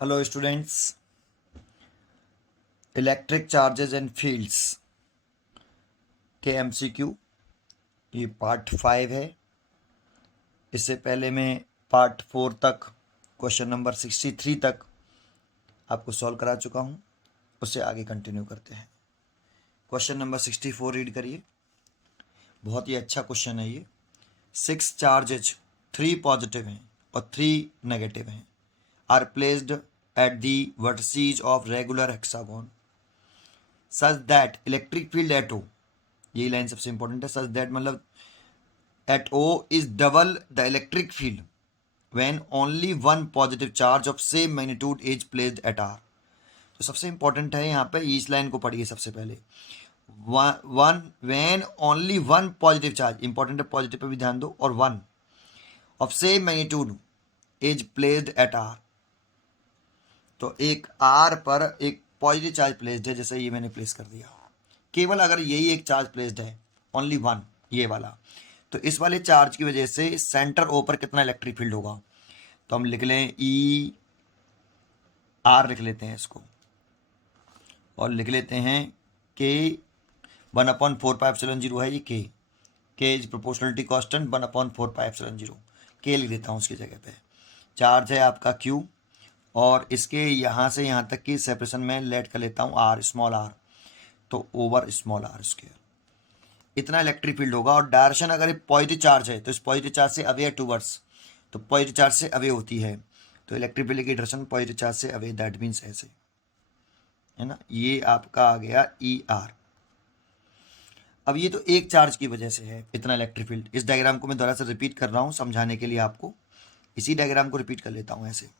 Hello students, electric charges and fields के MCQ ये part 5 है। इससे पहले मैं पार्ट 4 तक क्वेश्चन नंबर 63 तक आपको सॉल्व करा चुका हूँ। उससे आगे कंटिन्यू करते हैं। क्वेश्चन नंबर 64 रीड करिए। बहुत ही अच्छा क्वेश्चन है ये। 6 चार्जेज 3 पॉजिटिव हैं और 3 नेगेटिव हैं are placed at the vertices of regular hexagon such that electric field at O, यही लाइन सबसे इंपॉर्टेंट है। सच दैट मतलब at O is double the electric field when only one positive charge of same magnitude is placed at R। तो सबसे important है यहाँ पे इस लाइन को पढ़िए सबसे पहले। One one only one positive charge, important है, पॉजिटिव पे भी ध्यान दो, और one of same magnitude is placed at R. तो एक आर पर एक पॉजिटिव चार्ज प्लेस्ड है, जैसे ये मैंने प्लेस कर दिया। केवल अगर यही एक चार्ज प्लेस्ड है, ओनली वन, ये वाला, तो इस वाले चार्ज की वजह से सेंटर ओ पर कितना इलेक्ट्रिक फील्ड होगा। तो हम लिख लें ई आर, लिख लेते हैं इसको, और लिख लेते हैं के 1/4πε0 है ये के इज प्रोपोर्शनलिटी कांस्टेंट 1/4πε0, के लिख देता हूँ उसकी जगह पे। चार्ज है आपका क्यू, और इसके यहाँ से यहाँ तक की सेपरेशन में लेट कर लेता हूँ आर, स्मॉल आर, तो ओवर स्मॉल आर स्क्वायर, इतना इलेक्ट्रिक फील्ड होगा। और डायरेक्शन अगर एक पॉजिटिव चार्ज है तो इस पॉजिटिव चार्ज से अवे टूवर्ड्स, तो पॉजिटिव चार्ज से अवे होती है, तो इलेक्ट्रिक फील्ड की डायरेक्शन पॉजिटिव चार्ज से अवे, दैट मीन्स ऐसे, है ना। ये आपका आ गया ई आर। अब ये तो एक चार्ज की वजह से है इतना इलेक्ट्रिक फील्ड। इस डायग्राम को मैं दोबारा से रिपीट कर रहा हूँ समझाने के लिए आपको। इसी डायग्राम को रिपीट कर लेता हूँ ऐसे,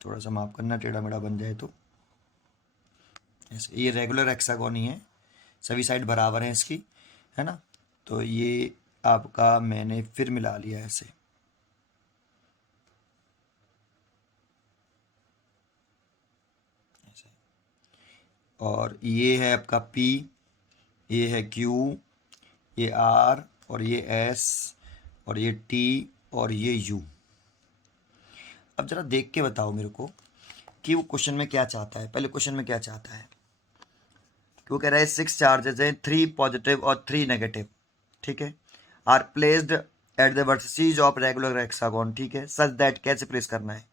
थोड़ा सा माफ करना टेढ़ा मेढ़ा बन जाए तो ऐसे। ये रेगुलर हेक्सागोन ही है, सभी साइड बराबर हैं इसकी, है ना। तो ये आपका मैंने फिर मिला लिया ऐसे, ऐसे। और ये है आपका P, ये है Q, ये R, और ये S, और ये T, और ये U। अब जरा देख के बताओ मेरे को कि वो क्वेश्चन में क्या चाहता है। पहले क्वेश्चन में क्या चाहता है, कि वो कह रहा है 6 चार्जेस हैं, 3 पॉजिटिव और 3 नेगेटिव, ठीक है, R placed at the vertices of regular hexagon, ठीक है। सच दैट, कैसे प्लेस करना है,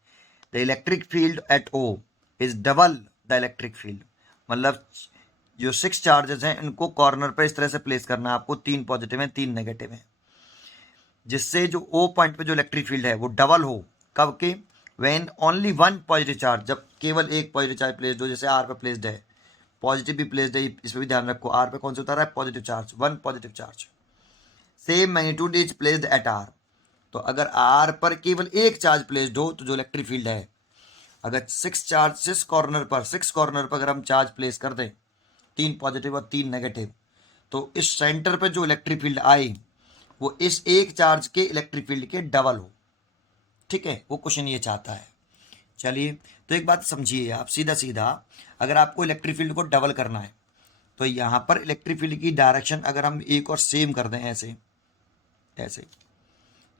the electric field at O is double the electric field, मतलब जो 6 चार्जेस हैं इनको कॉर्नर पर इस तरह से प्लेस करना है आपको, 3 पॉजिटिव हैं 3 नेगेटिव हैं, जिससे जो ओ पॉइंट पे जो इलेक्ट्रिक फील्ड है वो डबल हो। कब के, when only one positive charge, जब केवल एक पॉजिटिव चार्ज प्लेस्ड हो, जैसे आर पे प्लेस्ड है, पॉजिटिव भी प्लेस्ड है, इस पर भी ध्यान रखो, आर पे कौन सा उतारा है, positive charge, one positive charge, same magnitude is placed at R. तो अगर आर पर केवल एक चार्ज प्लेस्ड हो तो जो इलेक्ट्रिक फील्ड है, अगर 6 कॉर्नर पर, 6 कॉर्नर पर अगर हम चार्ज प्लेस कर दें, 3 पॉजिटिव और 3 नेगेटिव, तो इस सेंटर पे जो इलेक्ट्रिक फील्ड आए वो इस एक चार्ज के इलेक्ट्रिक फील्ड के डबल हो, ठीक है। वो क्वेश्चन ये चाहता है। चलिए, तो एक बात समझिए आप, सीधा सीधा अगर आपको इलेक्ट्रिक फील्ड को डबल करना है तो यहाँ पर इलेक्ट्रिक फील्ड की डायरेक्शन अगर हम एक और सेम कर दें ऐसे ऐसे,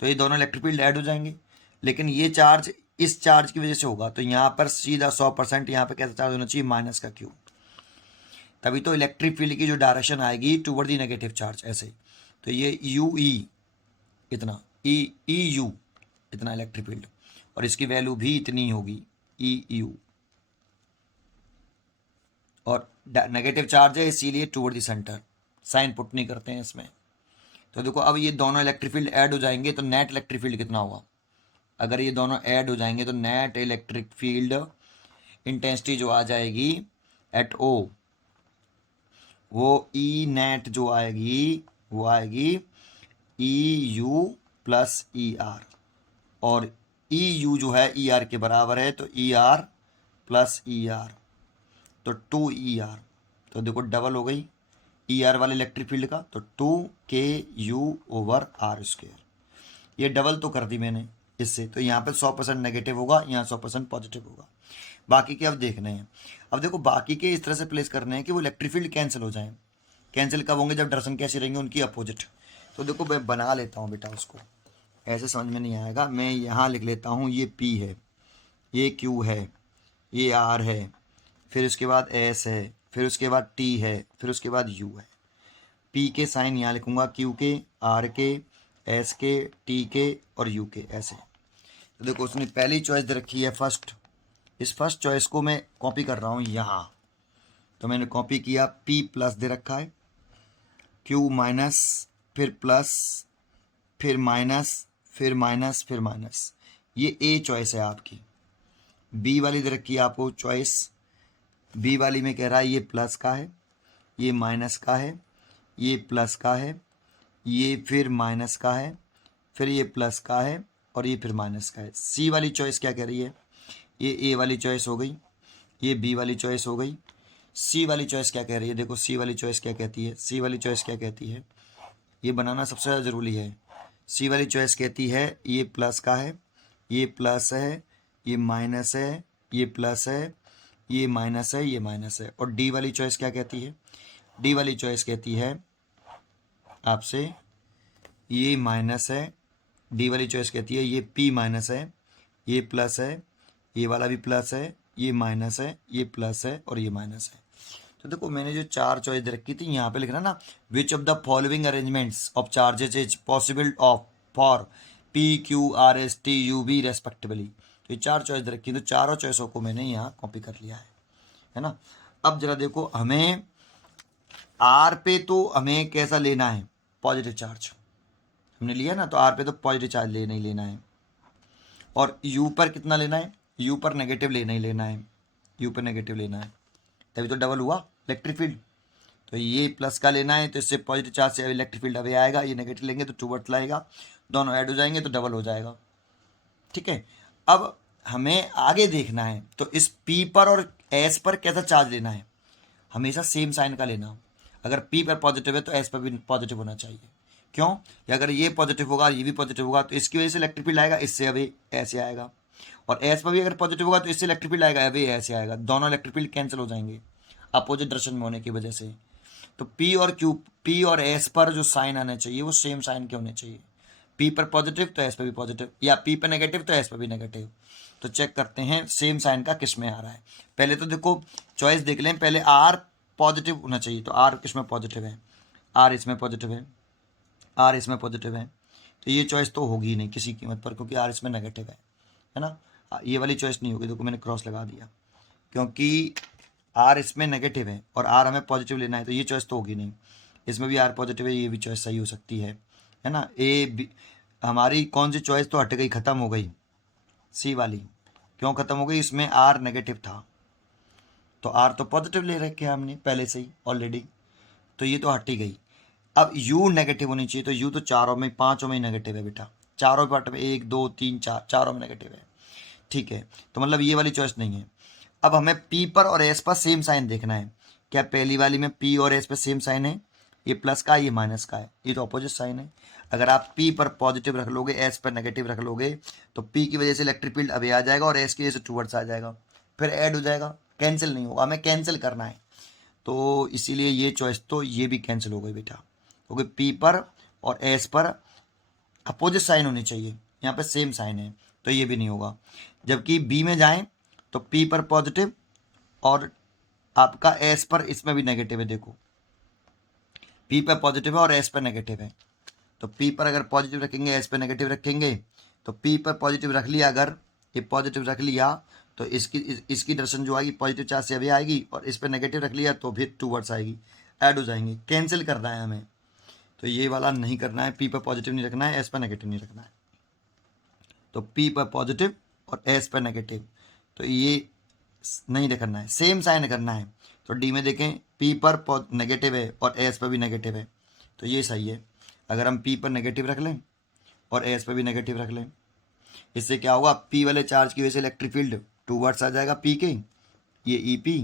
तो ये दोनों इलेक्ट्रिक फील्ड ऐड हो जाएंगे। लेकिन ये चार्ज इस चार्ज की वजह से होगा, तो यहाँ पर सीधा 100% यहाँ पर कैसा चार्ज होना चाहिए, माइनस का क्यू, तभी तो इलेक्ट्रिक फील्ड की जो डायरेक्शन आएगी टूवर्ड दी नेगेटिव चार्ज, ऐसे। तो ये यू ई इतना, ई ई यू इतना इलेक्ट्रिक फील्ड, और इसकी वैल्यू भी इतनी होगी, ई यू, और नेगेटिव चार्ज है इसीलिए toward the center, sign put नहीं करते हैं इसमें। तो देखो अब ये दोनों इलेक्ट्रिक फील्ड ऐड हो जाएंगे तो नेट इलेक्ट्रिक फील्ड कितना होगा, अगर ये दोनों ऐड हो जाएंगे तो नेट इलेक्ट्रिक फील्ड इंटेंसिटी जो आ जाएगी एट ओ, वो ई नेट जो आएगी वो आएगी E U plus E R, और ई यू जो है ई आर के बराबर है, तो E R plus E R, तो 2 ई आर। तो देखो डबल हो गई ई आर वाले इलेक्ट्रिक फील्ड का, तो 2 के यू ओवर आर स्क्वेयर, ये डबल तो कर दी मैंने इससे। तो यहाँ पे 100% नेगेटिव होगा, यहाँ 100% पॉजिटिव होगा। बाकी के अब देखने हैं। अब देखो बाकी के इस तरह से प्लेस करने हैं कि वो इलेक्ट्रिक फील्ड कैंसिल हो जाए। कैंसिल कब होंगे, जब डायरेक्शन कैसी रहेंगे, उनकी अपोजिट। तो देखो मैं बना लेता हूँ बेटा उसको, ऐसे समझ में नहीं आएगा। मैं यहाँ लिख लेता हूँ, ये P है, ये Q है, ये R है, फिर उसके बाद S है, फिर उसके बाद T है, फिर उसके बाद U है। P के साइन यहाँ लिखूँगा, Q के, R के, S के, T के और U के, ऐसे। तो देखो उसने पहली चॉइस दे रखी है फर्स्ट, इस फर्स्ट चॉइस को मैं कॉपी कर रहा हूँ यहाँ। तो मैंने कॉपी किया, P प्लस दे रखा है, Q माइनस, फिर प्लस, फिर माइनस, फिर माइनस, फिर माइनस। ये A चॉइस है आपकी। B वाली दे रखी है आपको चॉइस, B वाली में कह रहा है ये प्लस का है, ये माइनस का है, ये प्लस का है, ये फिर माइनस का है, फिर ये प्लस का है और ये फिर माइनस का है। C वाली चॉइस क्या कह रही है, ये A वाली चॉइस हो गई, ये B वाली चॉइस हो गई। C वाली चॉइस क्या कह रही है, देखो C वाली चॉइस क्या कहती है, C वाली चॉइस क्या कहती है, ये बनाना सबसे ज़्यादा ज़रूरी है। C वाली चॉइस कहती है ये प्लस का है, ये प्लस है, ये माइनस है, ये प्लस है, ये माइनस है, ये माइनस है। और D वाली चॉइस क्या कहती है, D वाली चॉइस कहती है आपसे ये माइनस है, D वाली चॉइस कहती है ये P माइनस है, ये प्लस है, ये वाला भी प्लस है, ये माइनस है, ये प्लस है और ये माइनस है। तो देखो मैंने जो चार चॉइस दे रखी थी यहाँ पे लिखना ना, which of the following arrangements of charges is possible of for P Q R S T U V respectively. तो ये चार चॉइस दे रखी, तो चारों चॉइसों को मैंने यहाँ कॉपी कर लिया है ना। अब जरा देखो हमें R पे तो हमें कैसा लेना है, पॉजिटिव चार्ज हमने लिया ना, तो R पे तो पॉजिटिव चार्ज लेना ही लेना है। और U पर कितना लेना है, U पर नेगेटिव लेना ही लेना है, U पर नेगेटिव लेना है, तभी तो डबल हुआ इलेक्ट्रिक फील्ड। तो ये प्लस का लेना है, तो इससे पॉजिटिव चार्ज से इलेक्ट्रिक फील्ड अवे आएगा, ये नेगेटिव लेंगे तो टूवर्ड्स लाएगा, दोनों ऐड हो जाएंगे तो डबल हो जाएगा। ठीक है, अब हमें आगे देखना है, तो इस P पर और S पर कैसा चार्ज लेना है, हमेशा सेम साइन का लेना। अगर P पर पॉजिटिव है तो S पर भी पॉजिटिव होना चाहिए। क्यों, या अगर ये पॉजिटिव होगा ये भी पॉजिटिव होगा तो इसकी वजह से इलेक्ट्रिक फील्ड आएगा, इससे अवे ऐसे आएगा। और S पर भी अगर पॉजिटिव होगा तो इससे इलेक्ट्रिक फील्ड आएगा, अवे ऐसे आएगा, दोनों इलेक्ट्रिक फील्ड कैंसिल हो जाएंगे अपोजिट डायरेक्शन में होने की वजह से। तो P और S पर जो साइन आने चाहिए वो सेम साइन के होने चाहिए। P पर पॉजिटिव तो S पर भी पॉजिटिव, या P पर नेगेटिव तो S पर भी नेगेटिव। तो चेक करते हैं सेम साइन का किस में आ रहा है। पहले तो देखो चॉइस देख लें, पहले R पॉजिटिव होना चाहिए, तो R किस में पॉजिटिव है, R इसमें पॉजिटिव है, R इसमें पॉजिटिव है, तो ये चॉइस तो होगी नहीं किसी कीमत पर, क्योंकि R इसमें नेगेटिव है ना। ये वाली चॉइस नहीं होगी, देखो मैंने क्रॉस लगा दिया, क्योंकि R इसमें नेगेटिव है और R हमें पॉजिटिव लेना है, तो ये चॉइस तो होगी नहीं। इसमें भी R पॉजिटिव है, ये भी चॉइस सही हो सकती है ना। हमारी कौन सी चॉइस तो हट गई, ख़त्म हो गई, C वाली। क्यों ख़त्म हो गई, इसमें R नेगेटिव था, तो R तो पॉजिटिव ले रखे हैं हमने पहले से ही ऑलरेडी, तो ये तो हट ही गई। अब U नेगेटिव होनी चाहिए, तो U तो चारों में पांचों में नेगेटिव है बेटा, चारों पार्ट में 1 2 3 4 चारों में नेगेटिव है। ठीक है, तो मतलब ये वाली चॉइस नहीं है। अब हमें P पर और S पर सेम साइन देखना है, क्या पहली वाली में P और S पर सेम साइन है, ये प्लस का ये माइनस का है, ये तो अपोजिट साइन है। अगर आप P पर पॉजिटिव रख लोगे S पर नेगेटिव रख लोगे तो P की वजह से इलेक्ट्रिक फील्ड अभी आ जाएगा और S की वजह से टूवर्ड्स आ जाएगा, फिर ऐड हो जाएगा, कैंसिल नहीं होगा, हमें कैंसिल करना है। तो इसीलिए ये चॉइस तो ये भी कैंसिल हो गई बेटा, क्योंकि P पर और S पर अपोजिट साइन होनी चाहिए, यहाँ पे सेम साइन है, तो ये भी नहीं होगा। जबकि B में जाएं तो P पर पॉजिटिव और आपका S पर इसमें भी नेगेटिव है, देखो P पर पॉजिटिव है और S पर नेगेटिव है, तो P पर अगर पॉजिटिव रखेंगे S पर नेगेटिव रखेंगे, तो P पर पॉजिटिव रख लिया, अगर ये पॉजिटिव रख लिया तो इसकी डायरेक्शन जो आएगी पॉजिटिव चार्ज से अभी आएगी, और इस पर नेगेटिव रख लिया तो फिर टूवर्ड्स आएगी, ऐड हो जाएंगे, कैंसिल करना है हमें। तो ये वाला नहीं करना है, P पर पॉजिटिव नहीं रखना है, S पर नेगेटिव नहीं रखना है। तो P पर पॉजिटिव और S पर नेगेटिव, तो ये नहीं रखना है, सेम साइन करना है। तो D में देखें P पर नेगेटिव है और S पर भी नेगेटिव है, तो ये सही है। अगर हम P पर नेगेटिव रख लें और S पर भी नेगेटिव रख लें, इससे क्या होगा, P वाले चार्ज की वजह से इलेक्ट्रिक फील्ड टूवर्ड्स आ जाएगा P के, ये EP,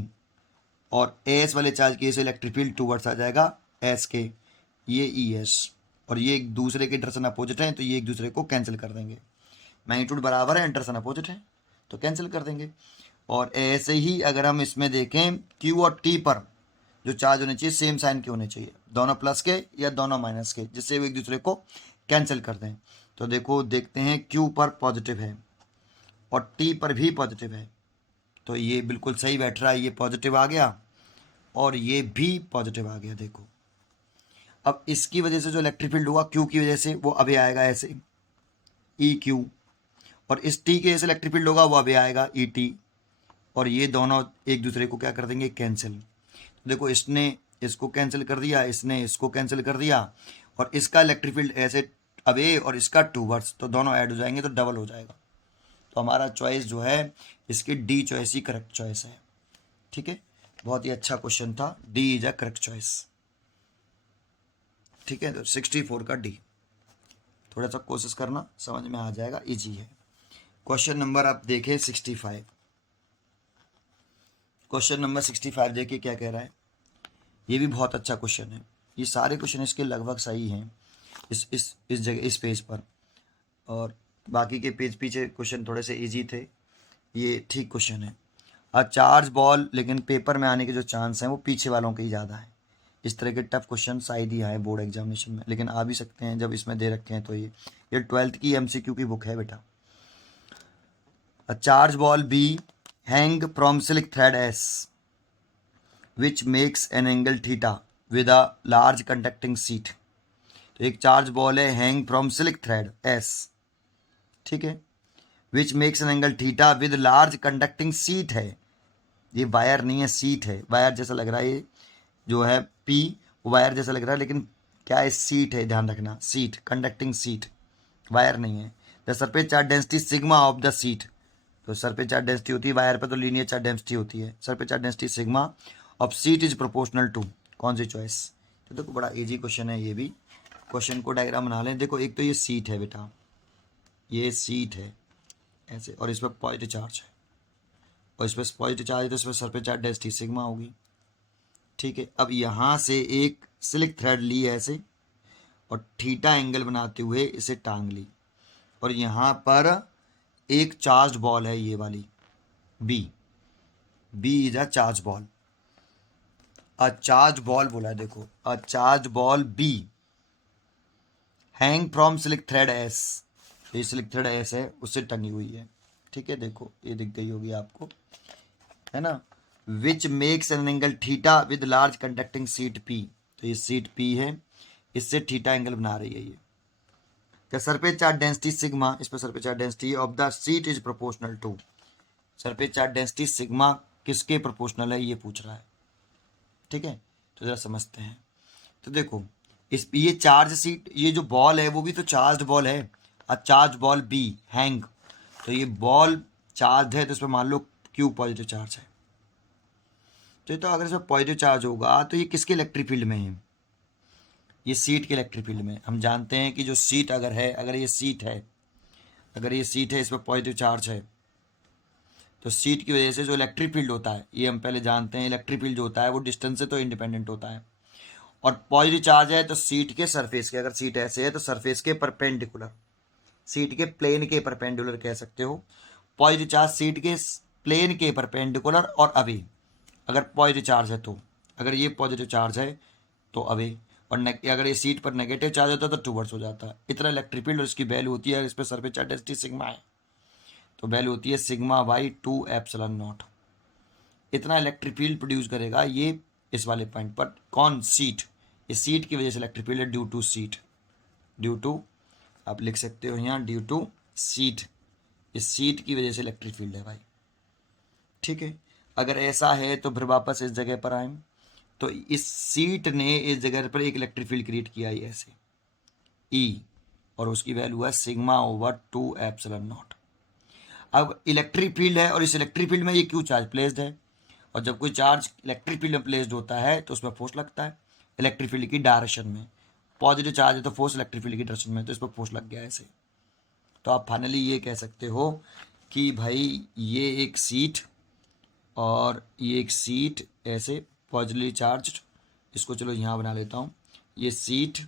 और S वाले चार्ज की वजह से इलेक्ट्रिक फील्ड टूवर्ड्स आ जाएगा S के, ये ES, और ये एक दूसरे के डायरेक्शन अपोजिट हैं, तो ये एक दूसरे को कैंसिल कर देंगे। मैग्नीट्यूड बराबर है, डायरेक्शन अपोजिट है, तो कैंसिल कर देंगे। और ऐसे ही अगर हम इसमें देखें Q और T पर जो चार्ज होने चाहिए सेम साइन के होने चाहिए, दोनों प्लस के या दोनों माइनस के, जिससे वो एक दूसरे को कैंसिल कर दें। तो देखो देखते हैं Q पर पॉजिटिव है और T पर भी पॉजिटिव है, तो ये बिल्कुल सही बैठ रहा है, ये पॉजिटिव आ गया और ये भी पॉजिटिव आ गया। देखो अब इसकी वजह से जो इलेक्ट्रिक फील्ड होगा Q की वजह से वो अभी आएगा ऐसे EQ, और इस T की वजह से इलेक्ट्रिक फील्ड होगा वो अभी आएगा ET, और ये दोनों एक दूसरे को क्या कर देंगे, कैंसिल। तो देखो इसने इसको कैंसिल कर दिया, इसने इसको कैंसिल कर दिया, और इसका इलेक्ट्रिक फील्ड ऐसे अवे और इसका टूवर्ड्स, तो दोनों ऐड हो जाएंगे तो डबल हो जाएगा। तो हमारा चॉइस जो है इसकी डी चॉइस ही करेक्ट चॉइस है। ठीक है, बहुत ही अच्छा क्वेश्चन था, D is a correct choice. ठीक है, तो 64 का डी, थोड़ा सा कोशिश करना, समझ में आ जाएगा, इजी है। क्वेश्चन नंबर आप देखें 65। क्वेश्चन नंबर 65 देखिए क्या कह रहा है। ये भी बहुत अच्छा क्वेश्चन है, ये सारे क्वेश्चन इसके लगभग सही हैं इस जगह इस पेज पर, और बाकी के पेज पीछे क्वेश्चन थोड़े से इजी थे, ये ठीक क्वेश्चन है। अ चार्ज बॉल, लेकिन पेपर में आने के जो चांस हैं वो पीछे वालों के ही ज़्यादा है। इस तरह के टफ क्वेश्चन शायद ही आए बोर्ड एग्जामिनेशन में, लेकिन आ भी सकते हैं जब इसमें दे रखे हैं। तो ये 12th की MCQ की बुक है बेटा। A charge ball B hang from silk thread S which makes an angle theta with a large conducting sheet. तो एक चार्ज बॉल है hang from silk thread S, ठीक है, which makes an angle theta with large conducting sheet है। ये wire नहीं है, seat है। वायर जैसा लग रहा है, ये जो है पी वायर जैसा लग रहा है, लेकिन क्या है, सीट है, ध्यान रखना, सीट, कंडक्टिंग सीट, वायर नहीं है। The surface charge density sigma of the seat, तो सरफेस चार्ज डेंसिटी होती है वायर पर, तो लीनियर चार्ज डेंसिटी होती है। Surface charge density sigma of sheet is proportional to, कौन सी चॉइस। तो देखो बड़ा इजी क्वेश्चन है ये भी। क्वेश्चन को डायग्राम बना लें। देखो एक तो ये सीट है बेटा, ये सीट है ऐसे, और इस पर पॉजिटिव चार्ज है, और इस पर पॉजिटिव चार्ज है, तो इस पर सरफेस चार्ज डेंसिटी सिग्मा होगी। ठीक है, अब यहाँ से एक सिल्क थ्रेड ली ऐसे, और थीटा एंगल बनाते हुए इसे टांग ली, और यहाँ पर एक चार्ज बॉल है, ये वाली B, B is a charge ball. A charge ball बोला है, देखो a charge ball B hang from silk thread S, ये सिल्क थ्रेड एस है उससे टंगी हुई है। ठीक है, देखो ये दिख गई होगी आपको, है ना। विच makes an angle theta with large conducting seat P, तो ये सीट पी है, इससे थीटा एंगल बना रही है ये। The surface charge density sigma, इस पर surface charge density of the sheet is proportional to, surface charge density sigma किसके प्रोपोर्शनल है ये पूछ रहा है। ठीक है, तो जरा समझते हैं। तो देखो इस ये चार्ज सीट, ये जो बॉल है वो भी तो चार्ज बॉल है। A charge ball B hang, तो ये बॉल चार्ज है, तो इस पर मान लो क्यू पॉजिटिव चार्ज है। तो अगर इसमें पॉजिटिव चार्ज होगा तो ये किसके इलेक्ट्रिक फील्ड में है, ये सीट के इलेक्ट्रिक फील्ड में। हम जानते हैं कि जो सीट अगर है, अगर ये सीट है, अगर ये सीट है, इस पर पॉजिटिव चार्ज है, तो सीट की वजह से जो इलेक्ट्रिक फील्ड होता है, ये हम पहले जानते हैं, इलेक्ट्रिक फील्ड जो होता है वो डिस्टेंस से तो इंडिपेंडेंट होता है। और पॉजिटिव चार्ज है तो सीट के सरफेस के, अगर सीट ऐसे है तो सरफेस के परपेंडिकुलर, सीट के प्लेन के परपेंडिकुलर कह सकते हो। पॉजिटिव चार्ज सीट के प्लेन के परपेंडिकुलर और अवे, अगर पॉजिटिव चार्ज है तो, अगर ये पॉजिटिव चार्ज है तो अवे, और अगर ये सीट पर नेगेटिव चार्ज होता है तो टूवर्ड्स हो जाता है। इतना इलेक्ट्रिक फील्ड, और इसकी वैल्यू होती है, इस पर सरफेस चार्ज डेंसिटी सिग्मा है, तो वैल्यू होती है सिग्मा बाई 2ε0। इतना इलेक्ट्रिक फील्ड प्रोड्यूस करेगा ये इस वाले पॉइंट पर, कौन, सीट। इस सीट की वजह से इलेक्ट्रिक फील्ड है, due to sheet, due to, आप लिख सकते हो यहाँ ड्यू टू सीट, इस सीट की वजह से इलेक्ट्रिक फील्ड है भाई। ठीक है, अगर ऐसा है तो फिर वापस इस जगह पर आए, तो इस सीट ने इस जगह पर एक इलेक्ट्रिक फील्ड क्रिएट किया है ऐसे ई, और उसकी वैल्यू है सिग्मा ओवर 2ε0। अब इलेक्ट्रिक फील्ड है, और इस इलेक्ट्रिक फील्ड में ये क्यों चार्ज प्लेस्ड है, और जब कोई चार्ज इलेक्ट्रिक फील्ड में प्लेस्ड होता है तो उसमें फोर्स लगता है इलेक्ट्रिक फील्ड की डायरेक्शन में। पॉजिटिव चार्ज है तो फोर्स इलेक्ट्रिक फील्ड की डायरेक्शन में, तो इस पर फोर्स लग गया ऐसे। तो आप फाइनली ये कह सकते हो कि भाई ये एक सीट और ये एक सीट ऐसे पॉजिटिवली चार्ज, इसको चलो यहाँ बना लेता हूँ, ये सीट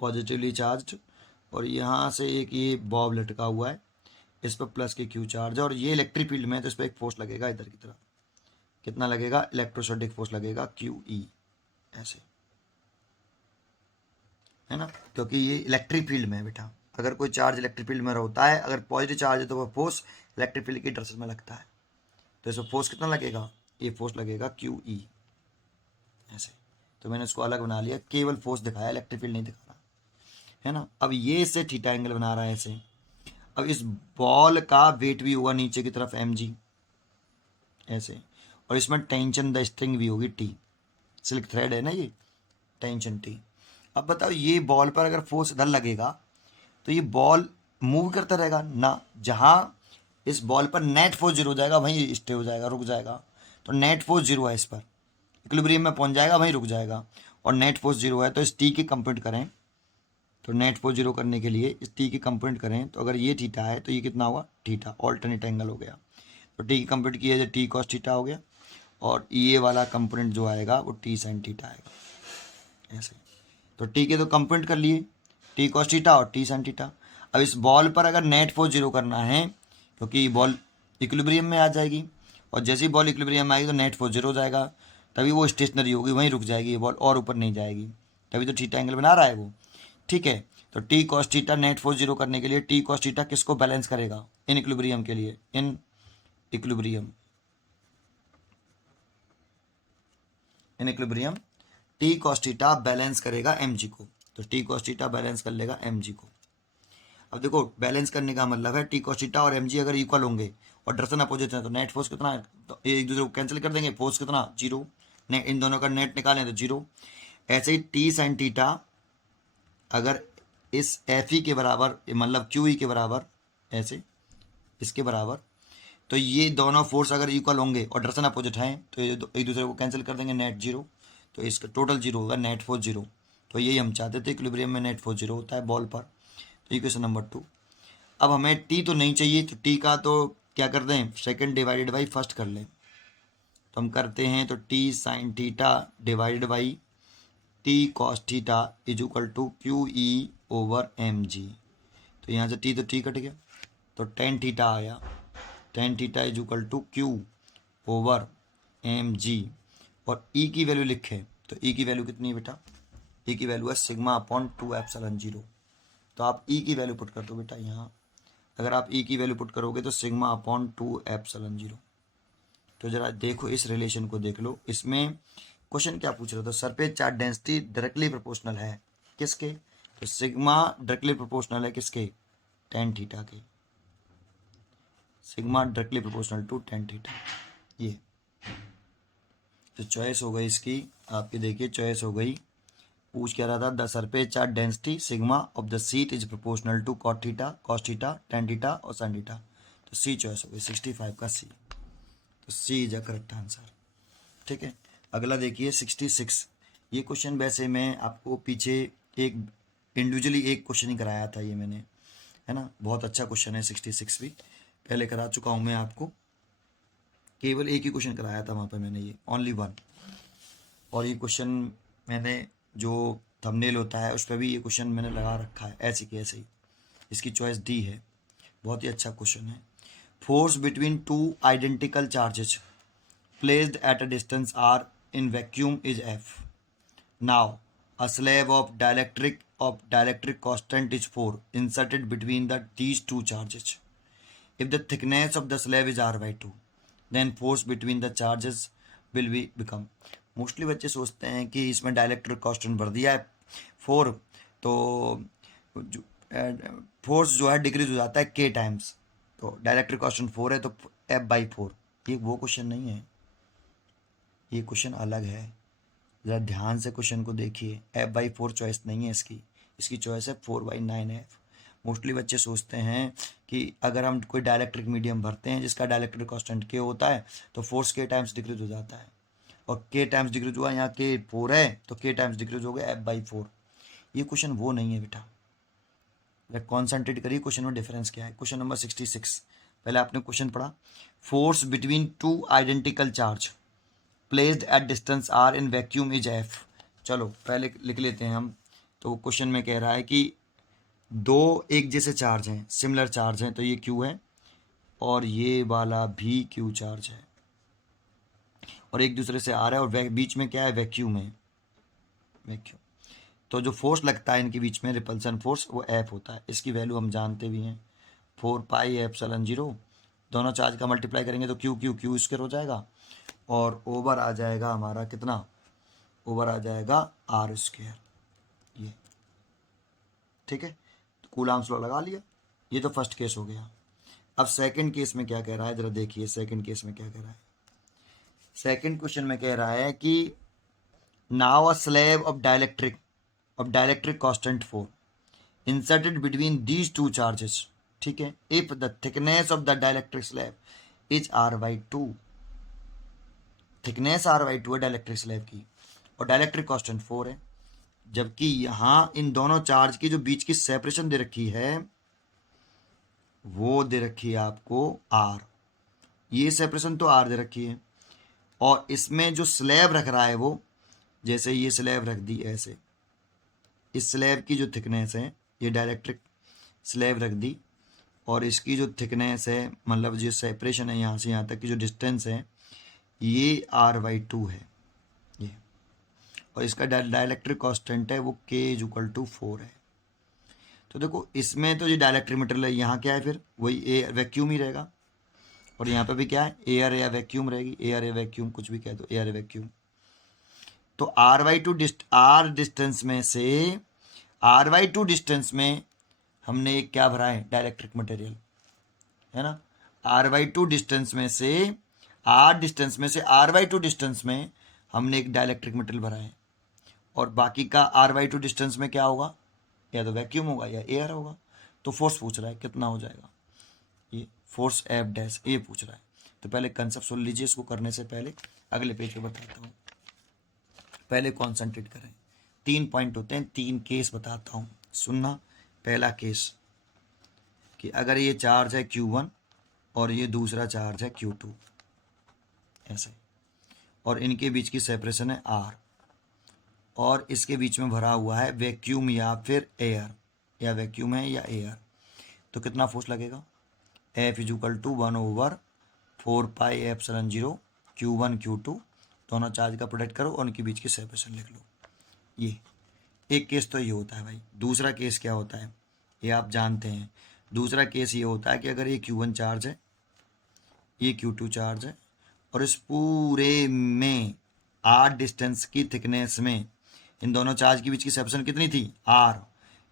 पॉजिटिवली चार्ज, और यहाँ से एक ये बॉब लटका हुआ है, इस पर प्लस के क्यू चार्ज है, और ये इलेक्ट्रिक फील्ड में है, तो इस पर एक फोर्स लगेगा इधर की तरफ, कितना लगेगा, इलेक्ट्रोस्टैटिक फोर्स लगेगा क्यू ई ऐसे, है ना, क्योंकि ये इलेक्ट्रिक फील्ड में है बेटा। अगर कोई चार्ज इलेक्ट्रिक फील्ड में होता है, अगर पॉजिटिव चार्ज है तो वह फोर्स इलेक्ट्रिक फील्ड की डायरेक्शन में लगता है। तो इसमें फोर्स कितना लगेगा, ये फोर्स लगेगा क्यू ई, ऐसे। तो मैंने इसको अलग बना लिया, केवल फोर्स दिखाया, इलेक्ट्रिक फील्ड नहीं दिखा रहा, है ना। अब ये इससे थीटा एंगल बना रहा है ऐसे। अब इस बॉल का वेट भी होगा नीचे की तरफ एम जी, ऐसे। और इसमें टेंशन द स्ट्रिंग भी होगी टी, सिल्क थ्रेड है ना ये, टेंशन टी। अब बताओ ये बॉल पर अगर फोर्स इधर लगेगा तो ये बॉल मूव करता रहेगा ना, जहाँ इस बॉल पर नेट फोर्स जीरो हो जाएगा वहीं स्टे हो जाएगा, रुक जाएगा। तो नेट फोर्स जीरो है, इस पर इक्विलिब्रियम में पहुंच जाएगा, वहीं रुक जाएगा। और नेट फोर्स जीरो है, तो इस टी की कंपोनेंट करें, तो नेट फोर्स जीरो करने के लिए इस टी की कंपोनेंट करें, तो अगर ये थीटा है तो ये कितना होगा थीटा, ऑल्टरनेट एंगल हो गया। तो टी की कंपोनेंट किया जाए टी कॉस थीटा हो गया, और ये वाला कंपोनेंट जो आएगा वो टी साइन थीटा आएगा, ऐसे। तो टी के तो कंपोनेंट कर लिए, टी कॉस थीटा और टी साइन थीटा। अब इस बॉल पर अगर नेट फोर्स जीरो करना है, क्योंकि बॉल इक्विलिब्रियम में आ जाएगी, और जैसे ही बॉल इक्विलिब्रियम में आएगी तो नेट फोर्स जीरो हो जाएगा, तभी वो स्टेशनरी होगी, वहीं रुक जाएगी ये बॉल, और ऊपर नहीं जाएगी, तभी तो थीटा एंगल बना रहा है वो, ठीक है। तो T cos theta net force zero करने के लिए टी कॉस थीटा किसको बैलेंस करेगा, इन इक्विलिब्रियम के लिए, in equilibrium, in equilibrium T cos theta balance करेगा एम जी को। तो टी कॉस थीटा बैलेंस कर लेगा एम जी को। अब देखो बैलेंस करने का मतलब है टी कॉस थीटा और एम जी अगर इक्वल होंगे और डायरेक्शन अपोजिट है तो नेट फोर्स कितना है, तो एक दूसरे को कैंसिल कर देंगे, फोर्स कितना जीरो, इन दोनों का नेट निकालें तो जीरो। ऐसे ही टी साइन थीटा अगर इस एफ ई के बराबर, मतलब क्यू ई के बराबर, ऐसे इसके बराबर, तो ये दोनों फोर्स अगर इक्वल होंगे और डायरेक्शन अपोजिट हैं तो ये एक दूसरे को कैंसिल कर देंगे, नेट जीरो। तो इसका टोटल जीरो होगा, नेट फोर्स जीरो। तो यही हम चाहते थे, इक्विलिब्रियम में नेट फोर्स जीरो होता है बॉल पर। तो इक्वेशन नंबर 2। अब हमें टी तो नहीं चाहिए, तो टी का तो क्या कर दें, सेकंड डिवाइडेड बाई फर्स्ट कर लें। तो हम करते हैं, तो T sine theta divided by T cos theta is equal to Q E over M G. तो यहाँ से टी तो टी कट गया, तो टेन थीटा आया, tan theta is equal to Q over M G. और ई की value लिखें, तो ई की वैल्यू कितनी है बेटा, ई की वैल्यू है सिग्मा अपॉन 2 एप्सिलॉन 0। तो आप ई की वैल्यू पुट कर दो बेटा यहाँ, अगर आप ई की वैल्यू पुट करोगे तो सिग्मा अपॉन 2 एप्सिलॉन 0। तो जरा देखो इस रिलेशन को देख लो, इसमें क्वेश्चन क्या पूछ रहा था, surface charge density directly proportional है किसके, तो सिग्मा डायरेक्टली प्रोपोर्शनल है किसके, टेन थीटा के, sigma directly proportional to tan theta. ये तो चॉइस हो गई इसकी, आपकी देखिए चॉइस हो गई। पूछ क्या रहा था, the surface charge density sigma of the sheet is proportional to cot theta, cos theta, tan theta और साइन थीटा। तो सी चॉइस हो गई 65 का सी। तो C is a correct answer, ठीक है। अगला देखिए 66। ये क्वेश्चन वैसे मैं आपको पीछे एक इंडिविजुअली एक क्वेश्चन ही कराया था ये मैंने, है ना। बहुत अच्छा क्वेश्चन है 66 भी, पहले करा चुका हूँ मैं आपको, केवल एक ही क्वेश्चन कराया था वहाँ पर मैंने, ये ओनली वन। और ये क्वेश्चन मैंने जो थंबनेल होता है उस पर भी ये क्वेश्चन मैंने लगा रखा है, ऐसे कि ऐसे ही। इसकी चॉइस डी है, बहुत ही अच्छा क्वेश्चन है। Force between two identical charges placed at a distance r in vacuum is f. Now, a slab of dielectric constant is 4 inserted between these two charges. If the thickness of the slab is r by 2, then force between the charges will become. Mostly बच्चे सोचते हैं कि इसमें dielectric constant भर दिया है 4, तो force जो है डिक्रीज हो जाता है के टाइम्स, तो डायलेक्ट्रिक कांस्टेंट 4 है तो एफ बाई 4। ये वो क्वेश्चन नहीं है, ये क्वेश्चन अलग है, ज़रा ध्यान से क्वेश्चन को देखिए। एफ बाई 4 चॉइस नहीं है इसकी, इसकी चॉइस है 4/9 एफ। मोस्टली बच्चे सोचते हैं कि अगर हम कोई डायलेक्ट्रिक मीडियम भरते हैं जिसका डायलेक्ट्रिक कांस्टेंट के होता है तो फोर्स के टाइम्स डिक्रीज हो जाता है, और के टाइम्स डिक्रीज हुआ, यहाँ के 4 है तो के टाइम्स डिक्रीज हो गया एफ बाई 4। ये क्वेश्चन वो नहीं है बेटा, कॉन्सेंट्रेट करिए क्वेश्चन में डिफरेंस क्या है। क्वेश्चन नंबर 66, पहले आपने क्वेश्चन पढ़ा, force between two identical charge placed at distance R in vacuum is F. चलो पहले लिख लेते हैं हम। तो क्वेश्चन में कह रहा है कि दो एक जैसे चार्ज हैं, सिमिलर चार्ज हैं, तो ये क्यू है और ये वाला भी क्यू चार्ज है, और एक दूसरे से आ रहा है, और बीच में क्या है, वैक्यूम है, वैक्यूम। तो जो फोर्स लगता है इनके बीच में रिपल्सन फोर्स वो एफ होता है। इसकी वैल्यू हम जानते भी हैं 4πε0। दोनों चार्ज का मल्टीप्लाई करेंगे तो क्यू क्यू क्यू स्क्वायर हो जाएगा और ओवर आ जाएगा हमारा कितना, ओवर आ जाएगा आर स्क्वायर। ये ठीक है, तो कूलम्ब्स लॉ लगा लिया। ये तो फर्स्ट केस हो गया। अब सेकंड केस में क्या कह रहा है, जरा देखिए सेकंड केस में क्या कह रहा है। सेकंड क्वेश्चन में कह रहा है कि now a slab of dielectric constant 4 inserted between these two charges, ठीक है, if the thickness of the dielectric slab is r/2, thickness r/2 है डाइलेक्ट्रिक स्लैब की और डाइलेक्ट्रिक कांस्टेंट 4 है, जबकि यहाँ इन दोनों चार्ज की जो बीच की सेपरेशन दे रखी है वो दे रखी है आपको r, ये सेपरेशन तो r दे रखी है और इसमें जो स्लैब रख रहा है वो, जैसे ये स्लैब रख दी ऐसे, इस स्लैब की जो थिकनेस है, ये डाइलेक्ट्रिक स्लैब रख दी और इसकी जो थिकनेस है, मतलब जो सेपरेशन है यहाँ से यहाँ तक की जो डिस्टेंस है ये r/2 है ये, और इसका डाइलेक्ट्रिक कांस्टेंट है वो k = 4 है। तो देखो इसमें तो ये डाइलेक्ट्रिक मटेरियल है, यहाँ क्या है फिर वही एयर वैक्यूम ही रहेगा और यहाँ पे भी क्या है एयर या वैक्यूम रहेगी, एयर या वैक्यूम कुछ भी कह दो, एयर या वैक्यूम। तो r/2 डिस्टेंस में से r/2 डिस्टेंस में हमने एक क्या भरा है डाइलेक्ट्रिक मटेरियल, है ना। r/2 डिस्टेंस में से r/2 डिस्टेंस में हमने एक डाइलेक्ट्रिक मटेरियल भरा है और बाकी का r/2 डिस्टेंस में क्या होगा, या तो वैक्यूम होगा या एयर होगा। तो फोर्स पूछ रहा है कितना हो जाएगा, ये फोर्स F' ये पूछ रहा है। तो पहले कंसेप्ट सुन लीजिए, इसको करने से पहले अगले पेज पे बताता हूँ, पहले कॉन्सेंट्रेट करें। 3 पॉइंट होते हैं, 3 केस बताता हूँ, सुनना। पहला केस कि अगर ये चार्ज है Q1 और ये दूसरा चार्ज है Q2 ऐसे, और इनके बीच की सेपरेशन है R और इसके बीच में भरा हुआ है वैक्यूम या फिर एयर, या वैक्यूम है या एयर, तो कितना फोर्स लगेगा, F = 1/4πε0 Q1 Q2, दोनों चार्ज का प्रोडक्ट करो और उनके बीच की सेपरेशन लिख लो। ये एक केस तो ये होता है भाई। दूसरा केस क्या होता है ये आप जानते हैं। दूसरा केस ये होता है कि अगर ये Q1 चार्ज है, ये Q2 चार्ज है और इस पूरे में r डिस्टेंस की थिकनेस में इन दोनों चार्ज के बीच की सेपरेशन कितनी थी r,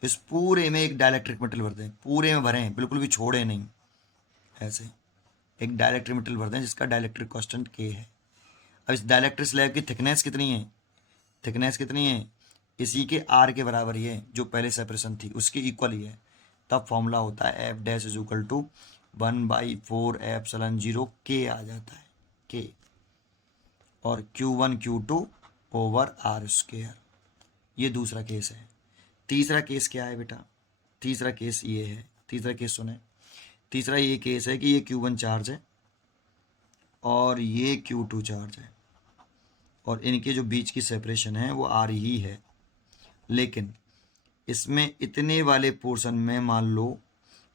इस पूरे में एक डाइलेक्ट्रिक मटेरियल भर दें, पूरे में भरें, बिल्कुल भी छोड़े नहीं, ऐसे एक डाइलेक्ट्रिक मटेरियल भर दें जिसका डाइलेक्ट्रिक कांस्टेंट k है। अब इस डाइलेक्ट्रिक स्लैब की थिकनेस कितनी है, थिकनेस कितनी है, इसी के r के बराबर ही है, जो पहले सेपरेशन थी उसकी इक्वल ही है। तब फॉर्मूला होता है F' = 1/4ε0 k आ जाता है k, और Q1 Q2 ओवर r²। ये दूसरा केस है। तीसरा केस क्या है बेटा, तीसरा केस ये है, तीसरा केस सुने। तीसरा ये केस है कि ये Q1 चार्ज है और ये Q2 चार्ज है और इनके जो बीच की सेपरेशन है वो r ही है, लेकिन इसमें इतने वाले पोर्शन में मान लो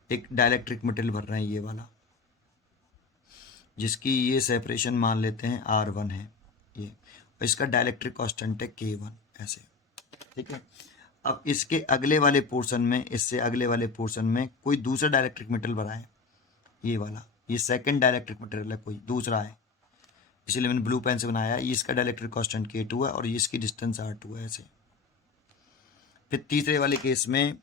एक डाइलेक्ट्रिक मटेरियल भर रहे हैं ये वाला, जिसकी ये सेपरेशन मान लेते हैं R1 है ये, और इसका डाइलेक्ट्रिक कांस्टेंट है K1 ऐसे, ठीक है। अब इसके अगले वाले पोर्शन में, इससे अगले वाले पोर्शन में कोई दूसरा डाइलेक्ट्रिक मटेरियल भरा है, ये वाला, ये सेकंड डाइलेक्ट्रिक मटेरियल है, कोई दूसरा है, इसलिए मैंने ब्लू पेन से बनाया। ये इसका डाइलेक्ट्रिक कांस्टेंट K2 है और ये इसकी डिस्टेंस R2 है ऐसे। फिर तीसरे वाले केस में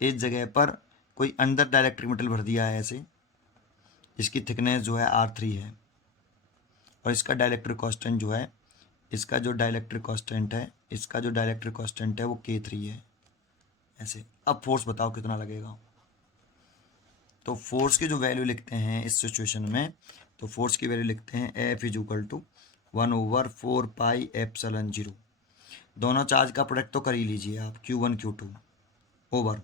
इस जगह पर कोई अंदर डाइलेक्ट्रिक मटेरियल भर दिया है ऐसे, इसकी थिकनेस जो है R3 है और इसका डाइलेक्ट्रिक कांस्टेंट जो है, इसका जो डाइलेक्ट्रिक कांस्टेंट है, इसका जो डाइलेक्ट्रिक कांस्टेंट है वो K3 है ऐसे। अब फोर्स बताओ कितना लगेगा। तो फोर्स की जो वैल्यू लिखते हैं इस सिचुएशन में, तो फोर्स की वैल्यू लिखते हैं F = 1/4πε0। दोनों चार्ज का प्रोडक्ट तो कर ही लीजिए आप, Q1 Q2 ओवर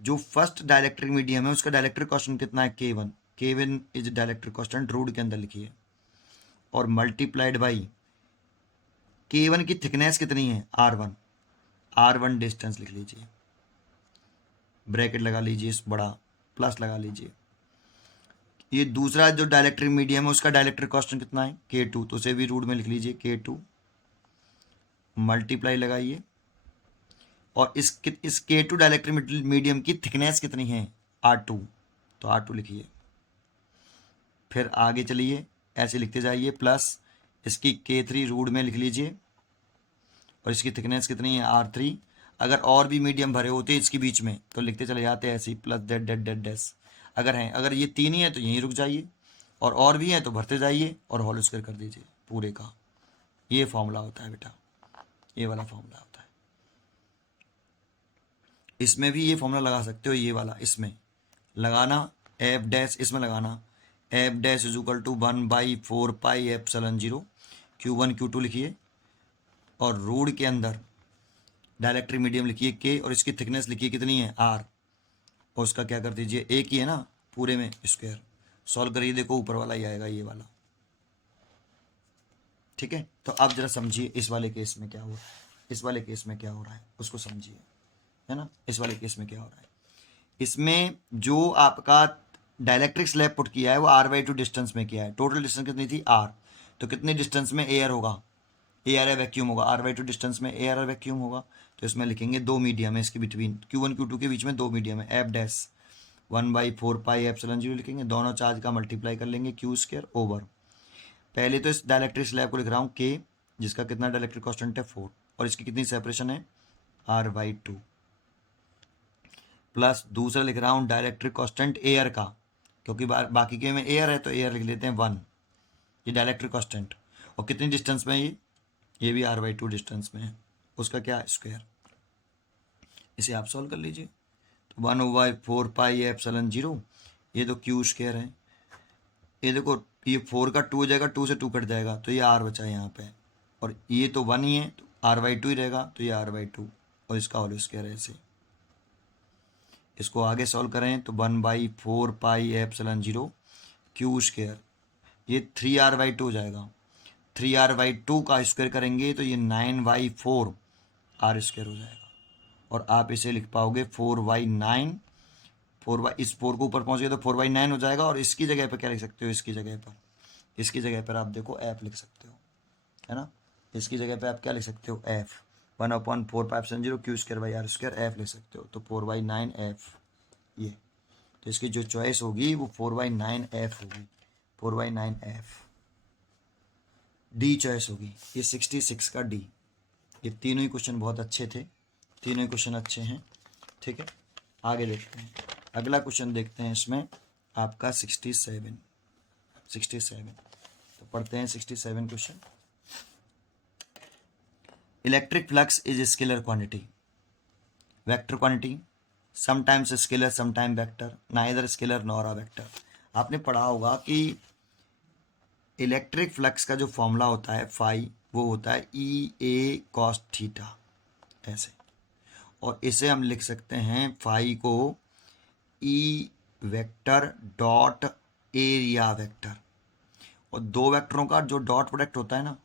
जो फर्स्ट डाइलेक्ट्रिक मीडियम है उसका डाइलेक्ट्रिक कांस्टेंट कितना है K1, K1 is dielectric constant, root के अंदर लिखिए, और मल्टीप्लाइड बाई K1 की थिकनेस कितनी है R1, R1 डिस्टेंस लिख लीजिए, ब्रैकेट लगा लीजिए, इस बड़ा प्लस लगा लीजिए। ये दूसरा जो डाइलेक्ट्रिक मीडियम है उसका डाइलेक्ट्रिक कांस्टेंट कितना है K2, तो उसे भी रूट में लिख लीजिए K2, मल्टीप्लाई लगाइए और इस K2 डाइलेक्ट्रिक मीडियम की थिकनेस कितनी है, R2, तो R2 लिखिए। फिर आगे चलिए, ऐसे लिखते जाइए, प्लस इसकी K3 रूट में लिख लीजिए, और इसकी थिकनेस कितनी है, R3। अगर और भी मीडियम भरे होते इसके बीच में तो लिखते चले जाते ऐसे ही, plus dot dot dot dash. अगर हैं, अगर ये 3 ही है तो यहीं रुक जाइए, और भी हैं तो भरते जाइए और होल स्क्वायर कर दीजिए पूरे का। ये फॉर्मूला होता है बेटा, ये वाला फॉर्मूला होता है। इसमें भी ये फॉर्मूला लगा सकते हो, ये वाला इसमें लगाना, एफ डैश इसमें लगाना, F dash is equal to 1/4πε0 Q1 Q2 लिखिए, और रूट के अंदर डाइलेक्ट्रिक मीडियम लिखिए K, और इसकी थिकनेस लिखिए कितनी है, R, और उसका क्या कर दीजिए, एक ही है ना, पूरे में स्क्वायर। सॉल्व करिए, देखो ऊपर वाला ही आएगा, ये वाला। ठीक है, तो अब जरा समझिए इस वाले केस में क्या हो रहा है, इस वाले केस में क्या हो रहा है उसको समझिए, है ना। इस वाले केस में क्या हो रहा है, इसमें जो आपका डाइलेक्ट्रिक स्लैब पुट किया है वो R/2 डिस्टेंस में किया है। टोटल डिस्टेंस कितनी थी, R, तो कितने डिस्टेंस में एयर होगा, एयर है वैक्यूम होगा, R/2 डिस्टेंस में एयर और वैक्यूम होगा। तो इसमें लिखेंगे 2 मीडियम है इसके बिटवीन, Q1 Q2 के बीच में 2 मीडियम है, एफ डैश 1/4πε0 लिखेंगे, दोनों चार्ज का मल्टीप्लाई कर लेंगे Q² ओवर, पहले तो इस डाइलेक्ट्रिक स्लैब को लिख रहा हूँ K, जिसका कितना डाइलेक्ट्रिक कांस्टेंट है 4, और इसकी कितनी सेपरेशन है, R/2, प्लस दूसरा लिख रहा हूँ डाइलेक्ट्रिक कांस्टेंट एयर का, क्योंकि बाकी के में एयर है तो एयर लिख लेते हैं 1, ये डाइलेक्ट्रिक कांस्टेंट, और कितनी डिस्टेंस में ये भी R/2 डिस्टेंस में है, उसका क्या स्क्वायर। इसे आप सॉल्व कर लीजिए, तो 1/4πε0, ये तो Q² है, ये देखो ये 4 का 2 हो जाएगा, 2 से 2 कट जाएगा, तो ये R बचा है यहाँ पे, और ये तो 1 ही है तो R/2 ही रहेगा, तो ये R/2 और इसका होल स्क्वायर है ऐसे। इसको आगे सॉल्व करें तो 1/4πε0 Q², ये 3R/2 हो जाएगा, 3R/2 का स्क्वायर करेंगे तो ये 9/4 R² हो जाएगा, और आप इसे लिख पाओगे 4/9, 4 इस 4 को ऊपर पहुंच गए तो 4/9 हो जाएगा, और इसकी जगह पर क्या लिख सकते हो, इसकी जगह पर आप देखो F लिख सकते हो, है ना। इसकी जगह पे आप क्या लिख सकते हो, F 1/4πε0 Q²/R², F लिख सकते हो, तो 4/9F ये, तो इसकी जो चॉइस होगी वो 4/9F होगी, 4/9F डी चॉइस होगी, ये 66 का डी। ये तीनों ही क्वेश्चन बहुत अच्छे थे, तीनों ही क्वेश्चन अच्छे हैं। ठीक है, आगे देखते हैं, अगला क्वेश्चन देखते हैं, इसमें आपका 67, तो पढ़ते हैं 67 question. Electric flux is scalar quantity, vector quantity, sometimes scalar sometime vector, neither scalar nor a vector. आपने पढ़ा होगा कि इलेक्ट्रिक फ्लक्स का जो फॉर्मूला होता है फाई, वो होता है EA cos थीटा ऐसे, और इसे हम लिख सकते हैं फाई को E vector dot area vector, और दो वेक्टरों का जो डॉट प्रोडक्ट होता है ना,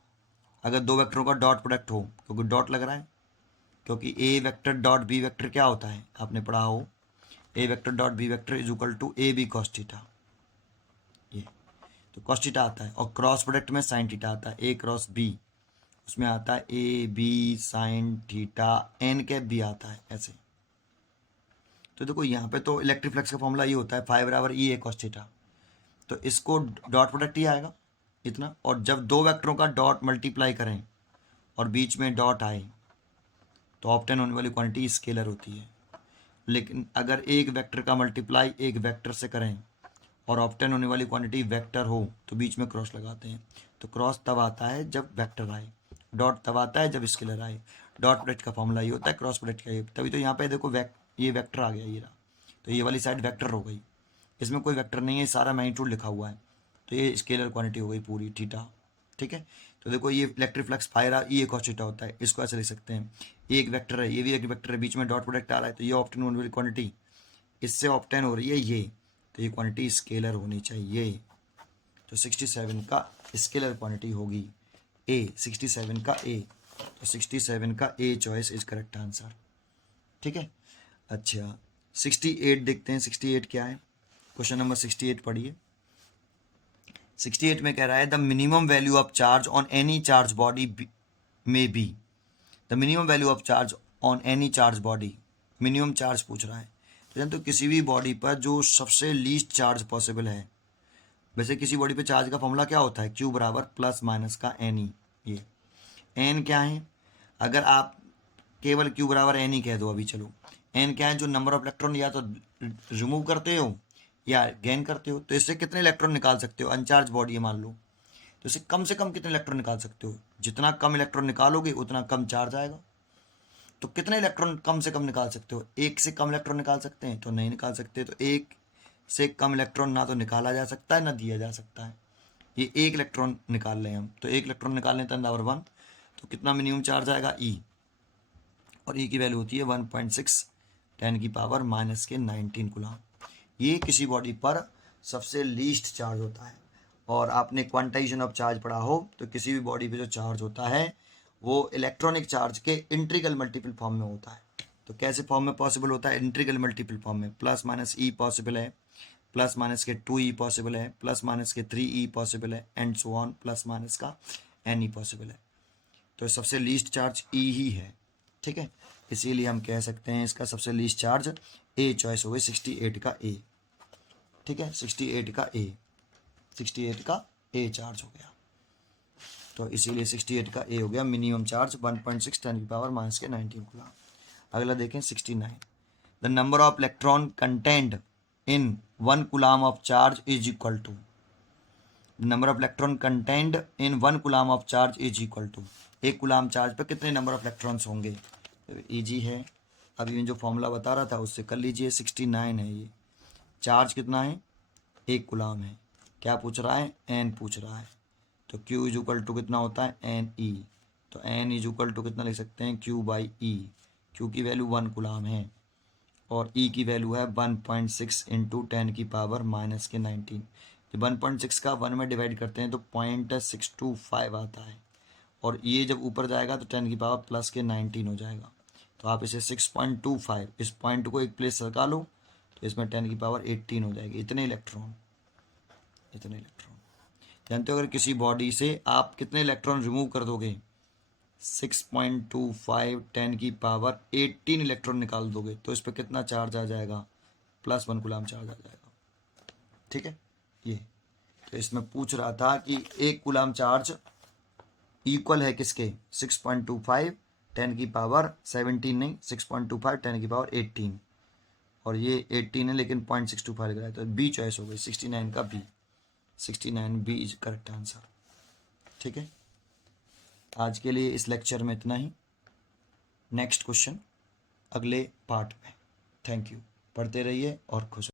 अगर दो वेक्टरों का डॉट प्रोडक्ट हो, क्योंकि डॉट लग रहा है, क्योंकि A vector dot B vector क्या होता है, आपने पढ़ा हो, A vector dot B vector is equal to AB cos theta, ये तो cos थीटा आता है, और क्रॉस प्रोडक्ट में साइन थीटा आता है, A क्रॉस B, उसमें आता है AB साइन थीटा n भी आता है ऐसे। तो देखो यहाँ पे तो इलेक्ट्रिक फ्लक्स का फॉर्मूला ये होता है फाई बराबर EA cos थीटा, तो इसको डॉट प्रोडक्ट ही आएगा इतना, और जब दो वेक्टरों का डॉट मल्टीप्लाई करें और बीच में डॉट आए तो ऑब्टेन होने वाली क्वांटिटी स्केलर होती है। लेकिन अगर एक वेक्टर का मल्टीप्लाई एक वेक्टर से करें और ऑब्टेन होने वाली क्वांटिटी वेक्टर हो तो बीच में क्रॉस लगाते हैं, तो क्रॉस तब आता है जब वेक्टर आए, डॉट तब आता है जब स्केलर आए। डॉट प्रोडक्ट का फॉर्मूला ये होता है, क्रॉस प्रोडक्ट का ये, तभी तो यहाँ पे देखो ये वेक्टर आ गया, ये रहा, तो ये वाली साइड वेक्टर हो गई, इसमें कोई वेक्टर नहीं है, सारा मैग्नीट्यूड लिखा हुआ है, तो ये स्केलर क्वांटिटी हो गई पूरी थीटा। ठीक है, तो देखो ये इलेक्ट्रिक फ्लक्स फायर ये cos थीटा होता है, इसको ऐसे लिख सकते हैं, ये एक वेक्टर है, ये भी एक वेक्टर है, बीच में डॉट प्रोडक्ट आ रहा है, तो ये ऑब्टेन होने वाली क्वांटिटी इससे ऑब्टेन हो रही है ये, तो ये क्वांटिटी स्केलर होनी चाहिए, तो 67 का स्केलर क्वांटिटी होगी A, 67 का A, तो 67 का A choice is correct answer. ठीक है, अच्छा 68 देखते हैं, 68 क्या है, क्वेश्चन नंबर 68 पढ़िए। 68 में कह रहा है the minimum value of charge on any charge body में be, the minimum value of charge on any charge body, minimum charge पूछ रहा है। तो किसी भी बॉडी पर जो सबसे लीस्ट चार्ज पॉसिबल है, वैसे किसी बॉडी पे चार्ज का फॉर्मूला क्या होता है, क्यू बराबर प्लस माइनस का एन ई। ये एन क्या है, अगर आप केवल क्यू बराबर एन ही कह दो अभी, चलो एन क्या है, जो नंबर ऑफ इलेक्ट्रॉन या तो रिमूव करते हो या गेन करते हो। तो इससे कितने इलेक्ट्रॉन निकाल सकते हो, अनचार्ज बॉडी है मान लो, तो इससे कम से कम कितने इलेक्ट्रॉन निकाल सकते हो, जितना कम इलेक्ट्रॉन निकालोगे उतना कम चार्ज आएगा। तो कितने इलेक्ट्रॉन कम से कम निकाल सकते हो, एक से कम इलेक्ट्रॉन निकाल सकते हैं, तो नहीं निकाल सकते। तो एक से कम इलेक्ट्रॉन ना तो निकाला जा सकता है ना दिया जा सकता है। ये एक इलेक्ट्रॉन निकाल लें हम, तो एक इलेक्ट्रॉन निकाल लें 10^1, तो कितना मिनिमम चार्ज आएगा ई, और ई की वैल्यू होती है 1.6 10⁻⁻⁻19 कूलम। ये किसी बॉडी पर सबसे लीस्ट चार्ज होता है। और आपने क्वांटाइजेशन ऑफ चार्ज पढ़ा हो तो किसी भी बॉडी पे जो चार्ज होता है वो इलेक्ट्रॉनिक चार्ज के इंट्रीगल मल्टीपल फॉर्म में होता है। तो कैसे फॉर्म में पॉसिबल होता है, इंट्रीगल मल्टीपल फॉर्म में, प्लस माइनस ई पॉसिबल है, प्लस माइनस के 2e पॉसिबल है, प्लस माइनस के 3e पॉसिबल है, and so on, plus minus का एन ई पॉसिबल है। तो सबसे लीस्ट चार्ज ई ही है, ठीक है। इसीलिए हम कह सकते हैं इसका सबसे लीस्ट चार्ज ए चॉइस हो गई, 68 का ए, ठीक है, 68 का ए, 68 का ए चार्ज हो गया। तो इसीलिए 68 का ए हो गया मिनिमम चार्ज 1.6 10⁻⁻19 कूलम। अगला देखें 69, the number of electron content in 1 coulomb of charge is equal to, number of electron content in 1 coulomb of charge is equal to, एक कूलम चार्ज पर कितने नंबर ऑफ इलेक्ट्रॉन्स होंगे। तो easy है, अभी मैं जो फॉर्मूला बता रहा था उससे कर लीजिए। 69 है ये, चार्ज कितना है, एक कूलम है, क्या पूछ रहा है, एन पूछ रहा है। तो Q इज इक्वल टू कितना होता है, एन ई, तो एन इज इक्वल टू कितना लिख सकते हैं, Q बाई ई। Q की वैल्यू 1 कूलम है और E की वैल्यू है 1.6 इंटू 10⁻⁻19। जब 1.6 का 1 में डिवाइड करते हैं तो 0.625 आता है, और ये जब ऊपर जाएगा तो 10⁻+19 हो जाएगा। तो आप इसे 6.25, इस पॉइंट को एक प्लेस लगा लो तो इसमें 10⁻18 हो जाएगी। इतने इलेक्ट्रॉन, इतने इलेक्ट्रॉन। जानते हो अगर किसी बॉडी से आप कितने इलेक्ट्रॉन रिमूव कर दोगे, 6.25 10⁻18 इलेक्ट्रॉन निकाल दोगे तो इस पर कितना चार्ज आ जाएगा, +1 कूलम चार्ज आ जाएगा, ठीक है। ये तो इसमें पूछ रहा था कि एक कूलम चार्ज इक्वल है किसके, 6.25 10⁻17 नहीं, 6.25 10⁻18, और ये 18 है लेकिन 0.625 लग रहा है, तो बी चॉइस हो गई, 69 का B, 69 B is correct answer, ठीक है। आज के लिए इस लेक्चर में इतना ही, नेक्स्ट क्वेश्चन अगले पार्ट में। थैंक यू, पढ़ते रहिए और खुश